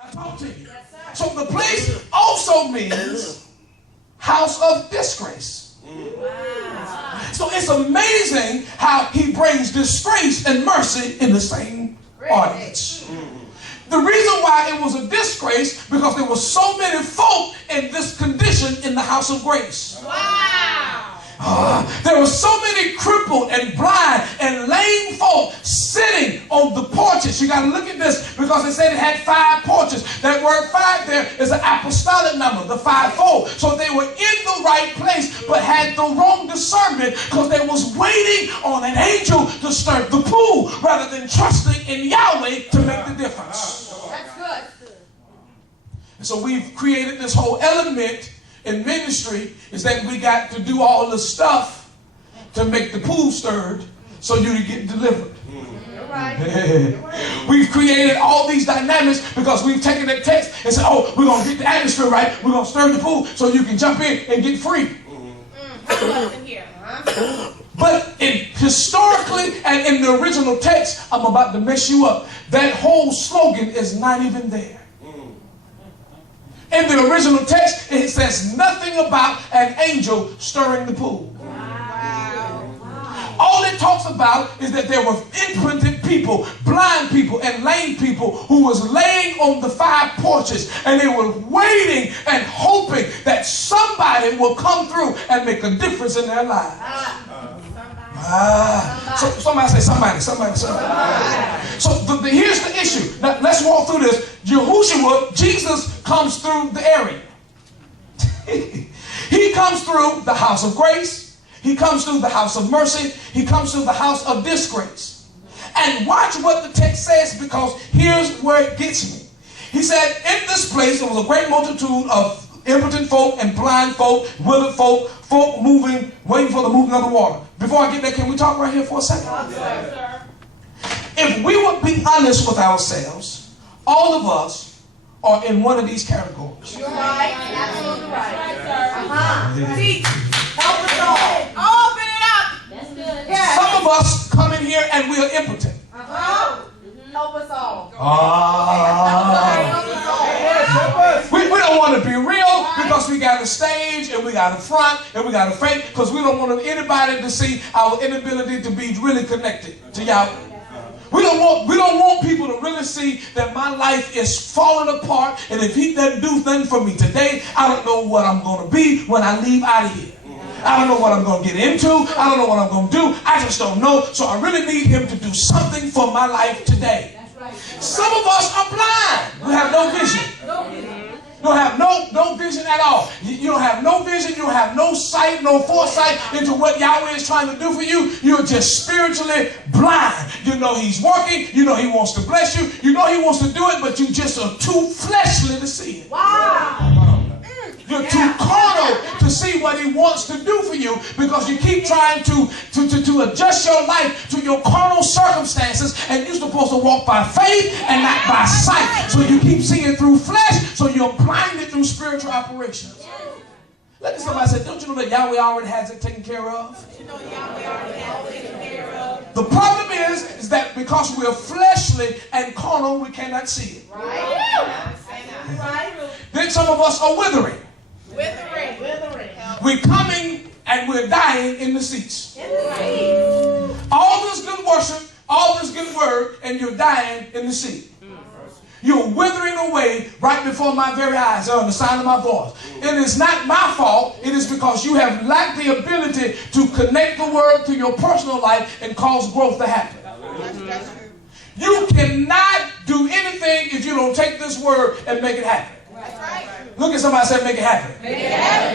I talk to you. So the place also means house of disgrace. Wow. So it's amazing how he brings disgrace and mercy in the same audience. The reason why it was a disgrace because there were so many folk in this condition in the house of grace. Wow. There were so many crippled and blind and lame folk sitting on the porches. You got to look at this because it said it had 5 porches. That word 5 there is an apostolic number, the 5-fold. So they were in the right place but had the wrong discernment because they was waiting on an angel to stir the pool rather than trusting in Yahweh to make the difference. That's good. And so we've created this whole element in ministry is that we got to do all the stuff to make the pool stirred so you can get delivered. You're right. We've created all these dynamics because we've taken that text and said, oh, we're going to get the atmosphere right. We're going to stir the pool so you can jump in and get free. In here. But historically and in the original text, I'm about to mess you up. That whole slogan is not even there. In the original text, it says nothing about an angel stirring the pool. Wow. All it talks about is that there were imprinted people, blind people, and lame people who was laying on the 5 porches, and they were waiting and hoping that somebody will come through and make a difference in their lives. So somebody say somebody. So here's the issue. Now, let's walk through this. Yahushua, Jesus, comes through the area. He comes through the house of grace. He comes through the house of mercy. He comes through the house of disgrace. And watch what the text says because here's where it gets me. He said, in this place there was a great multitude of impotent folk and blind folk, withered folk, folk moving, waiting for the moving of the water. Before I get there, can we talk right here for a second? Yes, if we would be honest with ourselves, all of us are in one of these categories. You're right. Absolutely right. Teach. Help us all. Open it up. That's good. Yes. Some of us come in here and we are impotent. Help us all. We don't want to be real because we got a stage and we got a front and we got a fake because we don't want anybody to see our inability to be really connected to Yahweh. We don't want people to really see that my life is falling apart, and if he doesn't do nothing for me today, I don't know what I'm going to be when I leave out of here. I don't know what I'm going to get into. I don't know what I'm going to do. I just don't know. So I really need him to do something for my life today. Some of us are blind. We have no vision. You don't have no vision at all. You don't have no vision. You don't have no sight, no foresight into what Yahweh is trying to do for you. You're just spiritually blind. You know he's working. You know he wants to bless you. You know he wants to do it, but you just are too fleshly to see it. Wow. You're too carnal to see what he wants to do for you because you keep trying to adjust your life to your carnal circumstances, and you're supposed to walk by faith and not by sight. So you keep seeing through flesh, so you're blinded through spiritual operations. Look at somebody say, don't you know that Yahweh already has it taken care of? The problem is that because we're fleshly and carnal, we cannot see it. Then some of us are withering. We're coming and we're dying in the seats. All this good worship, all this good word, and you're dying in the seat. You're withering away right before my very eyes on the sound of my voice. It is not my fault. It is because you have lacked the ability to connect the word to your personal life and cause growth to happen. You cannot do anything if you don't take this word and make it happen. Look at somebody and say, make it happen.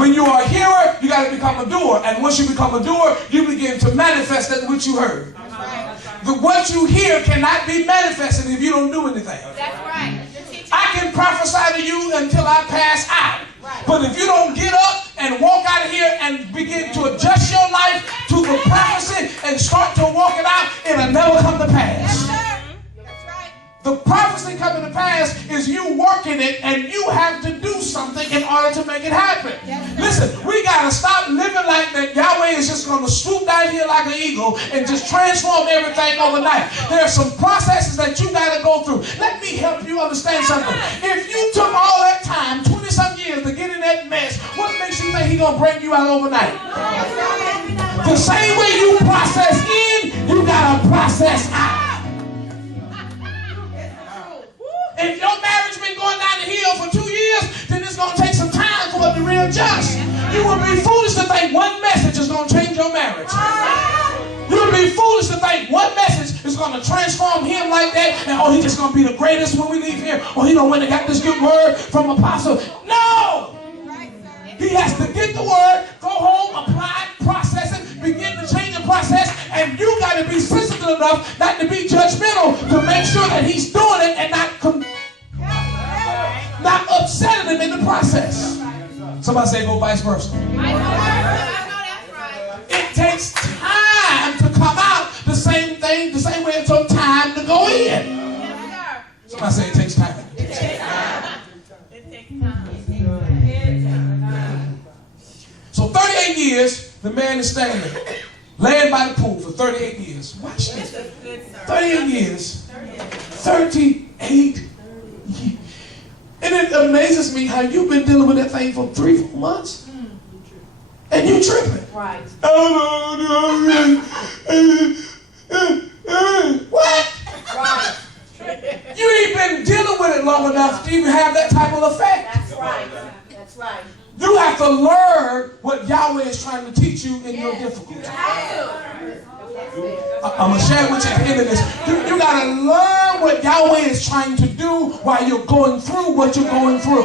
When you are a hearer, you got to become a doer. And once you become a doer, you begin to manifest that which you heard. What you hear cannot be manifested if you don't do anything. That's right. I can prophesy to you until I pass out. But if you don't get up and walk out of here and begin to adjust your life to the prophecy and start to walk it out, it'll never come to pass. The prophecy coming to pass is you working it, and you have to do something in order to make it happen. Listen, we got to stop living like that Yahweh is just going to swoop down here like an eagle and just transform everything overnight. There are some processes that you got to go through. Let me help you understand something. If you took all that time, 20-some years, to get in that mess, what makes you think he's going to bring you out overnight? The same way you process in, you got to process out. If your marriage been going down the hill for 2 years, then it's going to take some time for it to readjust. You would be foolish to think one message is going to change your marriage. You would be foolish to think one message is going to transform him like that, and oh, he's just going to be the greatest when we leave here. Oh, he don't went and got this good word from Apostle. No! He has to get the word, go home, apply it, process it, begin to change the process, and you got to be sensitive enough not to be judgmental to make sure that he's doing it and not upsetting him in the process. Somebody say go vice versa. It takes time to come out the same thing, the same way it took time to go in. Somebody say it takes time. It takes time. So 38 years, the man is standing, laying by the pool for 38 years. Watch this. 38 years. 38 years. And it amazes me how you've been dealing with that thing for 3-4 months. And you tripping. Right. What? Right. You ain't been dealing with it long enough to even have that type of effect. That's right. That's right. You have to learn what Yahweh is trying to teach you in your difficulty. I'm going to share with you at the end of this. You got to learn what Yahweh is trying to do while you're going through what you're going through.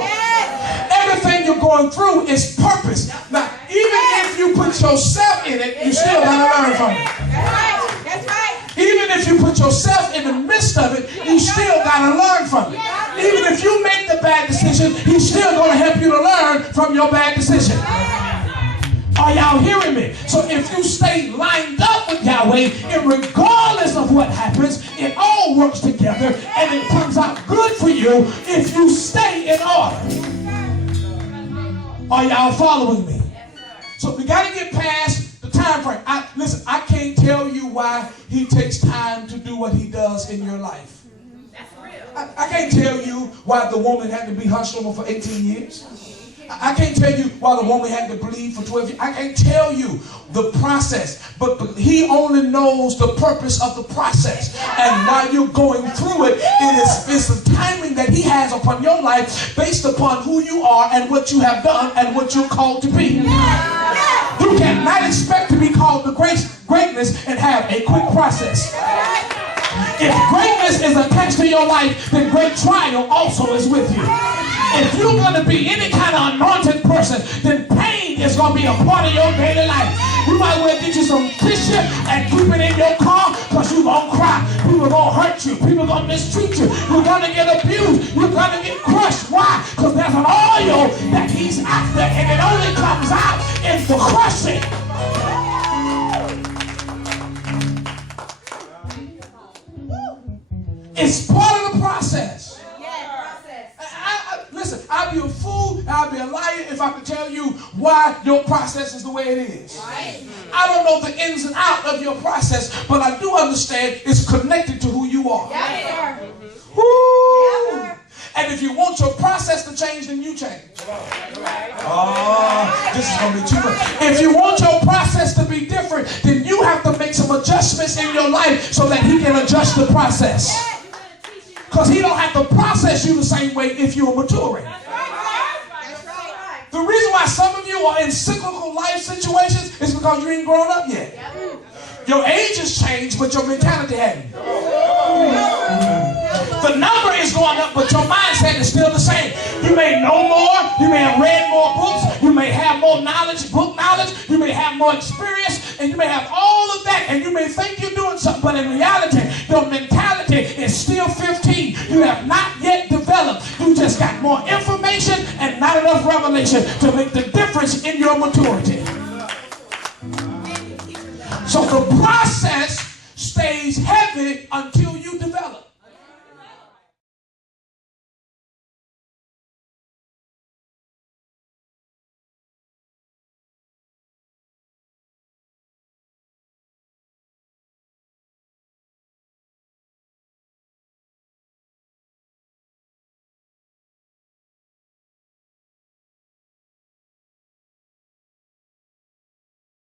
Everything you're going through is purpose. Now, even if you put yourself in it, you still got to learn from it. That's right. Even if you put yourself in the midst of it, you still got to learn from it. Even if you make the bad decision, he's still going to help you to learn from your bad decision. Are y'all hearing me? So if you stay lined up with Yahweh, and regardless of what happens, it all works together and it comes out good for you if you stay in order. Are y'all following me? So we got to get past the time frame. Listen, I can't tell you why he takes time to do what he does in your life. I can't tell you why the woman had to be hunched over for 18 years. I can't tell you why the woman had to bleed for 12 years. I can't tell you the process, but he only knows the purpose of the process. And while you're going through it, it's the timing that he has upon your life based upon who you are and what you have done and what you're called to be. You cannot expect to be called to greatness and have a quick process. If greatness is attached to your life, then great trial also is with you. If you're going to be any kind of anointed person, then pain is going to be a part of your daily life. You might well get you some tissue and keep it in your car because you're going to cry. People are going to hurt you. People are going to mistreat you. You're going to get abused. You're going to get crushed. Why? Because there's an oil that he's after, and it only comes out in the crushing. It's part of the process. Listen, I'd be a fool, I'd be a liar if I could tell you why your process is the way it is. I don't know the ins and outs of your process, but I do understand it's connected to who you are. Woo! And if you want your process to change, then you change. Oh, this is going to be too much. If you want your process to be different, then you have to make some adjustments in your life so that he can adjust the process. Because he don't have to process you the same way if you're maturing. The reason why some of you are in cyclical life situations is because you ain't grown up yet. Your age has changed, but your mentality hasn't. The number is going up, but your mindset is still the same. You may know more, you may have read more books, you may have more knowledge, book knowledge, you may have more experience, and you may have all of that, and you may think you're doing something, but in reality, your mentality is still 15. You have not yet developed. You just got more information and not enough revelation to make the difference in your maturity. So the process stays heavy until you develop.